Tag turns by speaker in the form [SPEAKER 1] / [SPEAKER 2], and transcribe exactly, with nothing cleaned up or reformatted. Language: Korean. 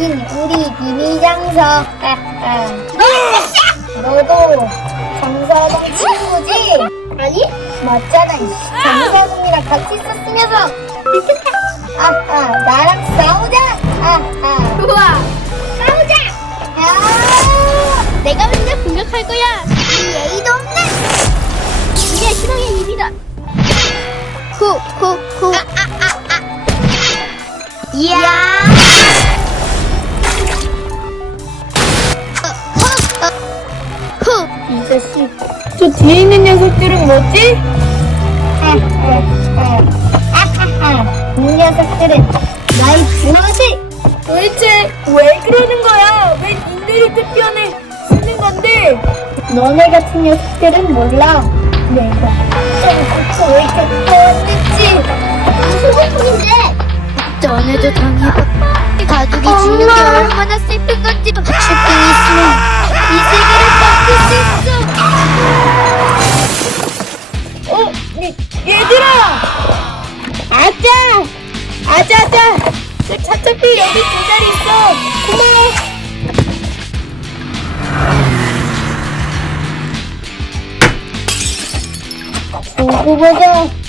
[SPEAKER 1] 여긴 우리 비밀 장소. 아아. 너도 정사동 친구지? 아니? 맞잖아. 이씨. 정사동이랑 같이 있었으면서. 아아. 나랑 싸우자. 아아.
[SPEAKER 2] 우와,
[SPEAKER 1] 싸우자. 야.
[SPEAKER 2] 내가 맨날 공격할 거야.
[SPEAKER 1] 예의도 없네.
[SPEAKER 2] 이게 신앙의 힘이다. 후, 후, 후.
[SPEAKER 1] 아, 아, 아, 아. 이야.
[SPEAKER 2] 후.
[SPEAKER 1] 이 자식.
[SPEAKER 3] 저 뒤에 있는 녀석들은 뭐지?
[SPEAKER 1] 아하하. 이 녀석들은 나의 주어지.
[SPEAKER 3] 도대체 왜 그러는 거야? 왜 인들이 특편에 쓰는 건데?
[SPEAKER 1] 너네 같은 녀석들은 몰라. 내가 좀 왜 이렇게 배웠는지. 무슨 고통인데?
[SPEAKER 2] 너네도 당해봐. 가족이 죽는 게 얼마나 슬픈 건지도 죽긴 있으면 이 세계를 바꿀 수 있어.
[SPEAKER 3] 어? 얘, 얘들아! 아자! 아자아자! 저 차차피 여기 두 자리 있어! 고마워!
[SPEAKER 1] 두고 보자.